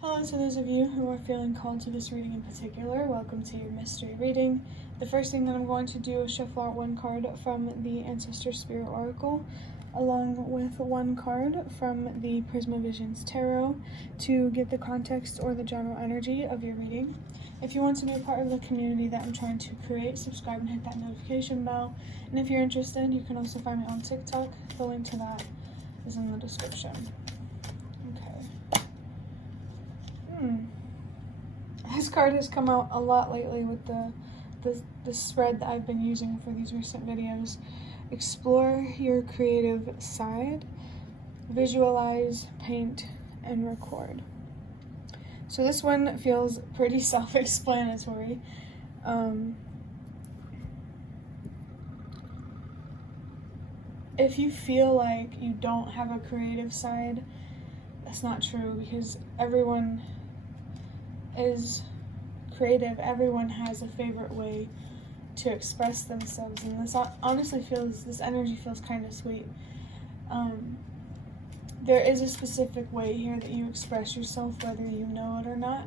Hello to those of you who are feeling called to this reading in particular. Welcome to your mystery reading. The first thing that I'm going to do is shuffle out one card from the Ancestor Spirit Oracle, along with one card from the Prisma Visions Tarot to get the context or the general energy of your reading. If you want to be a part of the community that I'm trying to create, subscribe and hit that notification bell. And if you're interested, you can also find me on TikTok. The link to that is in the description. This card has come out a lot lately with the spread that I've been using for these recent videos. Explore your creative side, visualize, paint, and record. So this one feels pretty self-explanatory. If you feel like you don't have a creative side, that's not true, because everyone is creative. Everyone has a favorite way to express themselves, and this energy feels kind of sweet. There is a specific way here that you express yourself, whether you know it or not,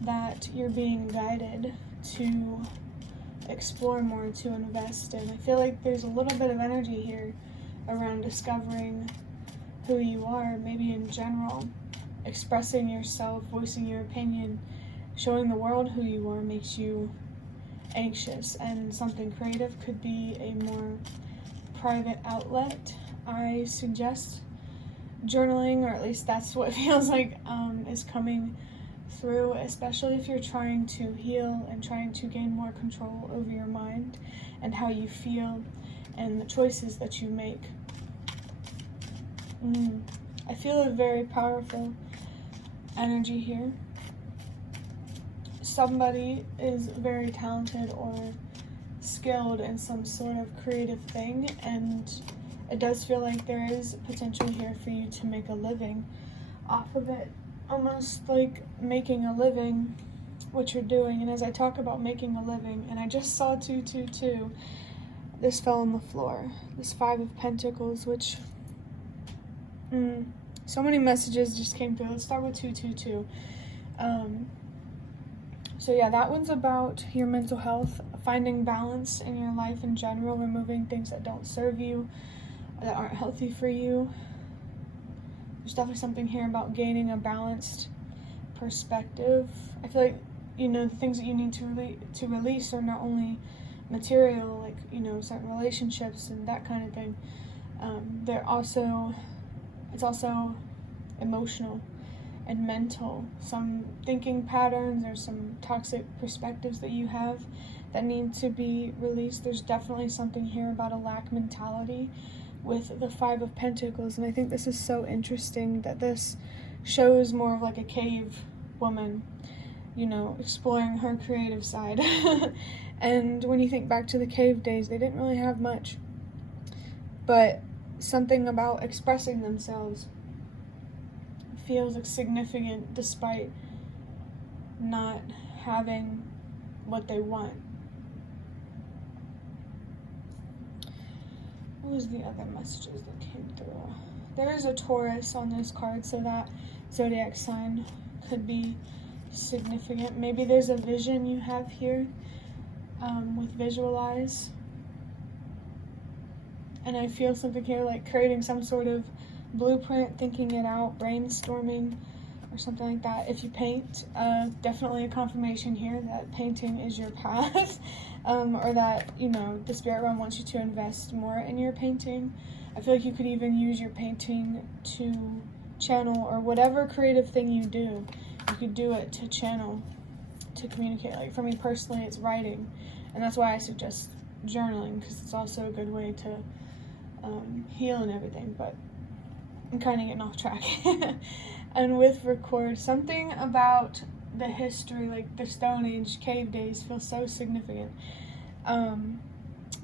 that you're being guided to explore more, to invest in. I feel like there's a little bit of energy here around discovering who you are, maybe in general. Expressing yourself, voicing your opinion, showing the world who you are makes you anxious, and something creative could be a more private outlet. I suggest journaling, or at least that's what feels like is coming through, especially if you're trying to heal and trying to gain more control over your mind and how you feel and the choices that you make. I feel a very powerful energy here. Somebody is very talented or skilled in some sort of creative thing, and it does feel like there is potential here for you to make a living off of it, almost like making a living what you're doing. And as I talk about making a living, and I just saw 222, this fell on the floor, this 5 of Pentacles, which so many messages just came through. Let's start with 222. So yeah, that one's about your mental health, finding balance in your life in general, removing things that don't serve you, that aren't healthy for you. There's definitely something here about gaining a balanced perspective. I feel like, the things that you need to release are not only material, like, certain relationships and that kind of thing. It's also emotional and mental. Some thinking patterns or some toxic perspectives that you have that need to be released. There's definitely something here about a lack mentality with the 5 of Pentacles, and I think this is so interesting that this shows more of like a cave woman, exploring her creative side. And when you think back to the cave days, they didn't really have much, but something about expressing themselves feels like significant despite not having what they want. What was the other messages that came through? There is a Taurus on this card, so that zodiac sign could be significant. Maybe there's a vision you have here with visualize. And I feel something here like creating some sort of blueprint, thinking it out, brainstorming, or something like that. If you paint, definitely a confirmation here that painting is your path, or that, the spirit realm wants you to invest more in your painting. I feel like you could even use your painting to channel, or whatever creative thing you do, you could do it to channel, to communicate. Like for me personally, it's writing, and that's why I suggest journaling, because it's also a good way to heal and everything. But I'm kind of getting off track. And with record, something about the history, like the Stone Age, cave days, feels so significant.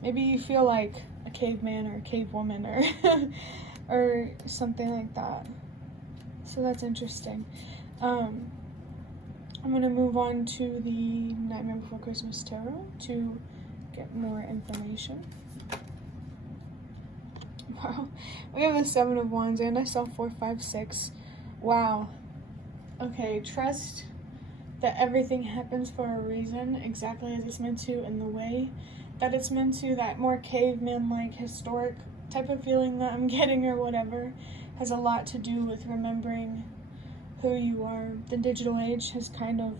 Maybe you feel like a caveman or a cave woman, or or something like that. So that's interesting. I'm going to move on to the Nightmare Before Christmas Tarot to get more information. Wow, we have the 7 of Wands, and I saw 4, 5, 6. Wow. okay, trust that everything happens for a reason, exactly as it's meant to, in the way that it's meant to. That more caveman-like, historic type of feeling that I'm getting, or whatever, has a lot to do with remembering who you are. The digital age has kind of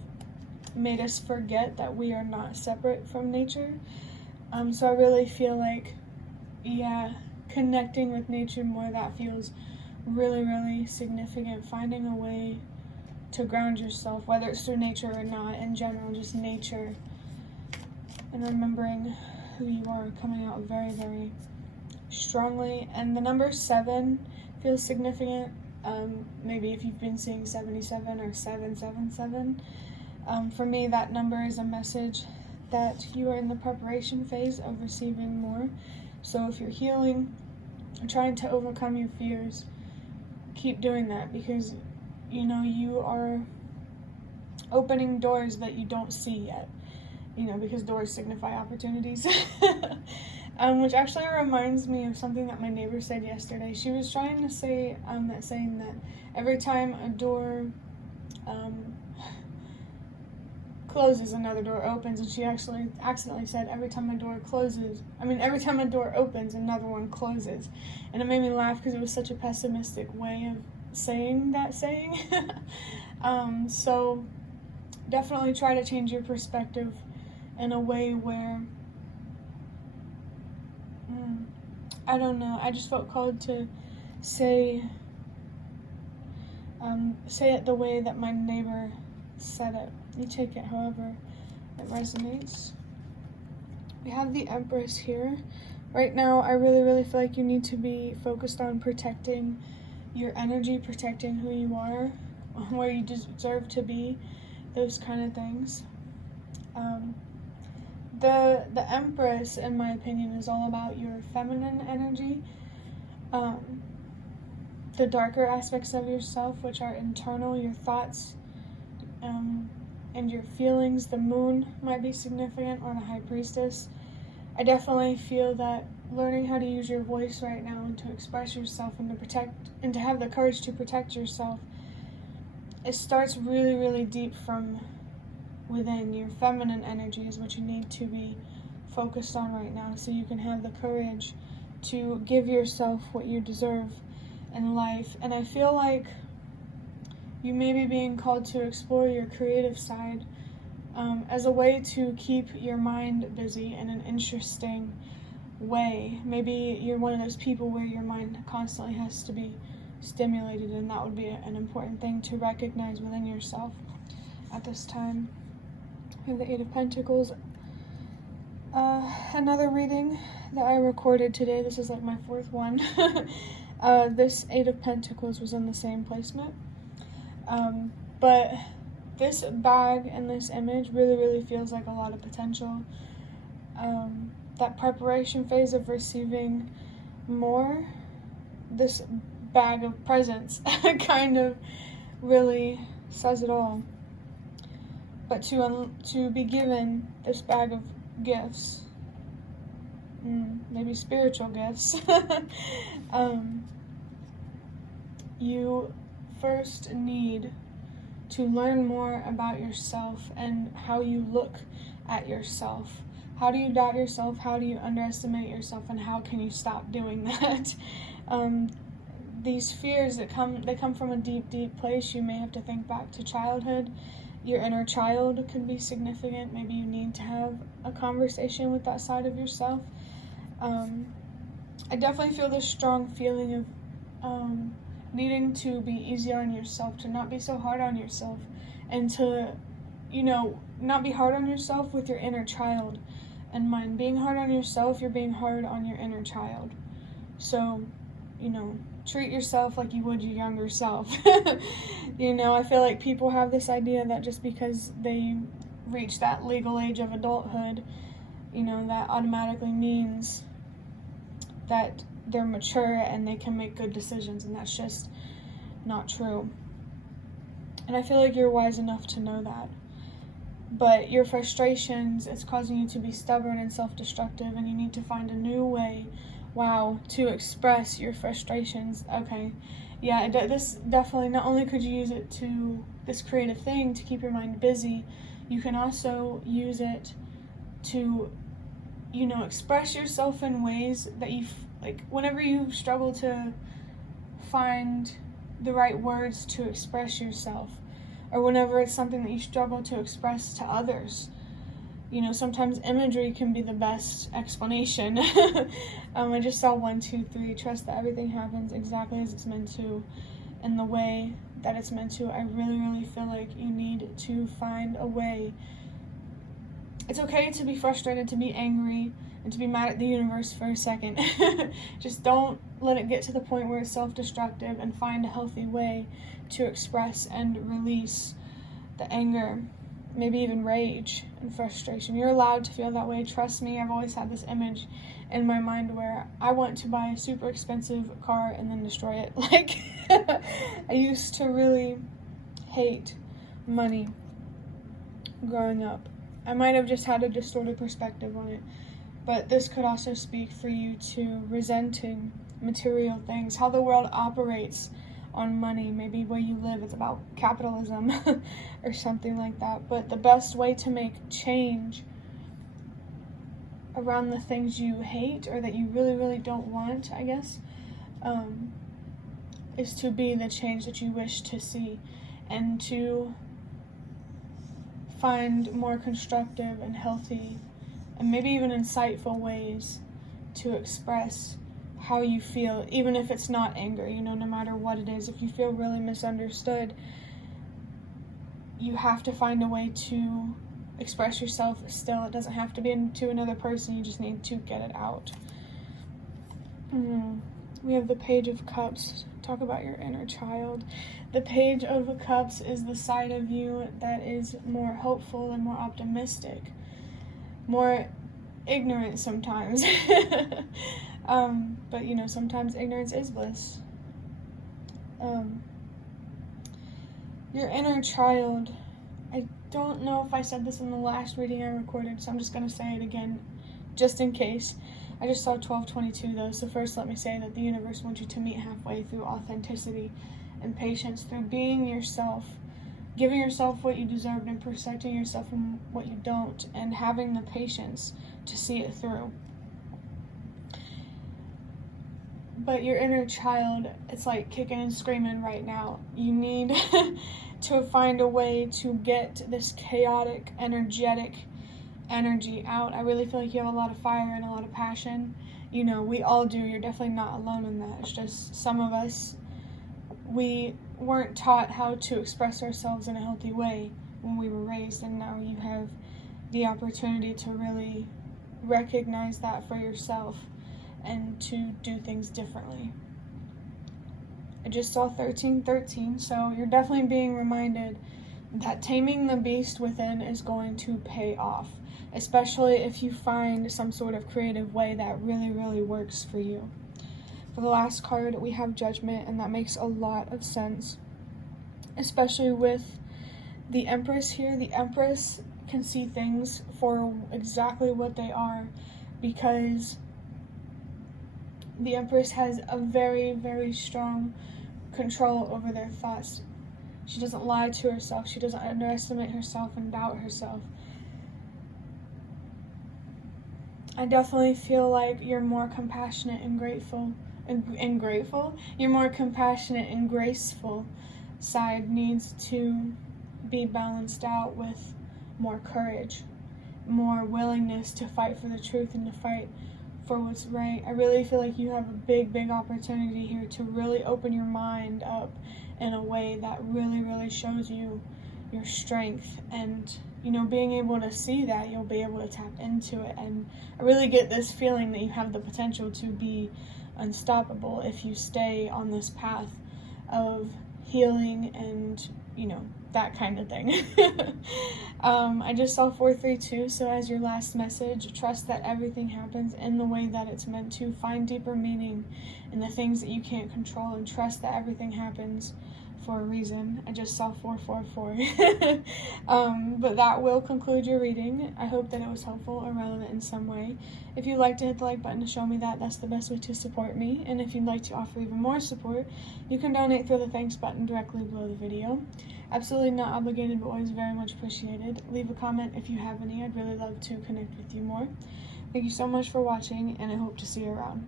made us forget that we are not separate from nature. So I really feel like, yeah, connecting with nature more, that feels really, really significant. Finding a way to ground yourself, whether it's through nature or not, in general, just nature, and remembering who you are, coming out very, very strongly. And the number 7 feels significant. Maybe if you've been seeing 77 or 777. For me, that number is a message that you are in the preparation phase of receiving more. So if you're healing and trying to overcome your fears, keep doing that, because you are opening doors that you don't see yet, because doors signify opportunities. Which actually reminds me of something that my neighbor said yesterday. She was trying to say, saying that every time a door closes, another door opens, and she actually accidentally said every time a door opens, another one closes. And it made me laugh because it was such a pessimistic way of saying that saying. So definitely try to change your perspective in a way where, I don't know, I just felt called to say it the way that my neighbor said it. You take it however it resonates. We have the Empress here. Right now, I really, really feel like you need to be focused on protecting your energy, protecting who you are, where you deserve to be, those kind of things. The Empress, in my opinion, is all about your feminine energy, the darker aspects of yourself, which are internal, your thoughts, and your feelings. The Moon might be significant, or the High Priestess. I definitely feel that learning how to use your voice right now and to express yourself and to protect and to have the courage to protect yourself, it starts really, really deep from within. Your feminine energy is what you need to be focused on right now, so you can have the courage to give yourself what you deserve in life. And I feel like you may be being called to explore your creative side as a way to keep your mind busy in an interesting way. Maybe you're one of those people where your mind constantly has to be stimulated, and that would be an important thing to recognize within yourself at this time. We have the 8 of Pentacles. Another reading that I recorded today. This is like my 4th one. This 8 of Pentacles was in the same placement. But this bag and this image really, really feels like a lot of potential. That preparation phase of receiving more, this bag of presents kind of really says it all. But to be given this bag of gifts, maybe spiritual gifts, you first need to learn more about yourself and how you look at yourself. How do you doubt yourself? How do you underestimate yourself? And how can you stop doing that? These fears they come from a deep, deep place. You may have to think back to childhood. Your inner child could be significant. Maybe you need to have a conversation with that side of yourself. I definitely feel this strong feeling of needing to be easier on yourself, to not be so hard on yourself, and to, not be hard on yourself with your inner child in mind. Being hard on yourself, you're being hard on your inner child. So, treat yourself like you would your younger self. I feel like people have this idea that just because they reach that legal age of adulthood, that automatically means that they're mature and they can make good decisions, and that's just not true. And I feel like you're wise enough to know that. But your frustrations, it's causing you to be stubborn and self-destructive, and you need to find a new way, to express your frustrations. Okay, yeah, this definitely, not only could you use it to, this creative thing to keep your mind busy, you can also use it to, express yourself in ways that like, whenever you struggle to find the right words to express yourself, or whenever it's something that you struggle to express to others, sometimes imagery can be the best explanation. I just saw 1, 2, 3, trust that everything happens exactly as it's meant to, in the way that it's meant to. I really, really feel like you need to find a way. It's okay to be frustrated, to be angry, and to be mad at the universe for a second. Just don't let it get to the point where it's self-destructive, and find a healthy way to express and release the anger, maybe even rage and frustration. You're allowed to feel that way. Trust me, I've always had this image in my mind where I want to buy a super expensive car and then destroy it. Like, I used to really hate money growing up. I might have just had a distorted perspective on it, but this could also speak for you to resenting material things, how the world operates on money, maybe where you live, it's about capitalism or something like that. But the best way to make change around the things you hate, or that you really, really don't want, I guess, is to be the change that you wish to see, and to find more constructive and healthy and maybe even insightful ways to express how you feel, even if it's not anger, no matter what it is. If you feel really misunderstood, you have to find a way to express yourself still. It doesn't have to be to another person, you just need to get it out. We have the Page of Cups. Talk about your inner child. The Page of Cups is the side of you that is more hopeful and more optimistic, more ignorant sometimes. But sometimes ignorance is bliss. Your inner child, I don't know if I said this in the last reading I recorded, so I'm just going to say it again, just in case. I just saw 1222 though, so first let me say that the universe wants you to meet halfway through authenticity and patience, through being yourself, giving yourself what you deserve, and protecting yourself from what you don't, and having the patience to see it through. But your inner child, it's like kicking and screaming right now. You need to find a way to get this chaotic, energetic energy out. I really feel like you have a lot of fire and a lot of passion. We all do. You're definitely not alone in that. It's just some of us, we weren't taught how to express ourselves in a healthy way when we were raised, and now you have the opportunity to really recognize that for yourself and to do things differently. I just saw 1313, so you're definitely being reminded that taming the beast within is going to pay off, especially if you find some sort of creative way that really, really works for you. For the last card, we have Judgment, and that makes a lot of sense, especially with the Empress here. The Empress can see things for exactly what they are, because the Empress has a very, very strong control over their thoughts. She doesn't lie to herself. She doesn't underestimate herself and doubt herself. I definitely feel like you're more compassionate and grateful. Your more compassionate and graceful side needs to be balanced out with more courage, more willingness to fight for the truth and to fight for what's right. I really feel like you have a big, big opportunity here to really open your mind up in a way that really, really shows you your strength, and being able to see that, you'll be able to tap into it. And I really get this feeling that you have the potential to be unstoppable if you stay on this path of healing and that kind of thing. I just saw 432, so as your last message, trust that everything happens in the way that it's meant to. Find deeper meaning in the things that you can't control, and trust that everything happens for a reason. I just saw 444. But that will conclude your reading. I hope that it was helpful or relevant in some way. If you'd like to hit the like button to show me that, that's the best way to support me. And if you'd like to offer even more support, you can donate through the thanks button directly below the video. Absolutely not obligated, but always very much appreciated. Leave a comment if you have any. I'd really love to connect with you more. Thank you so much for watching, and I hope to see you around.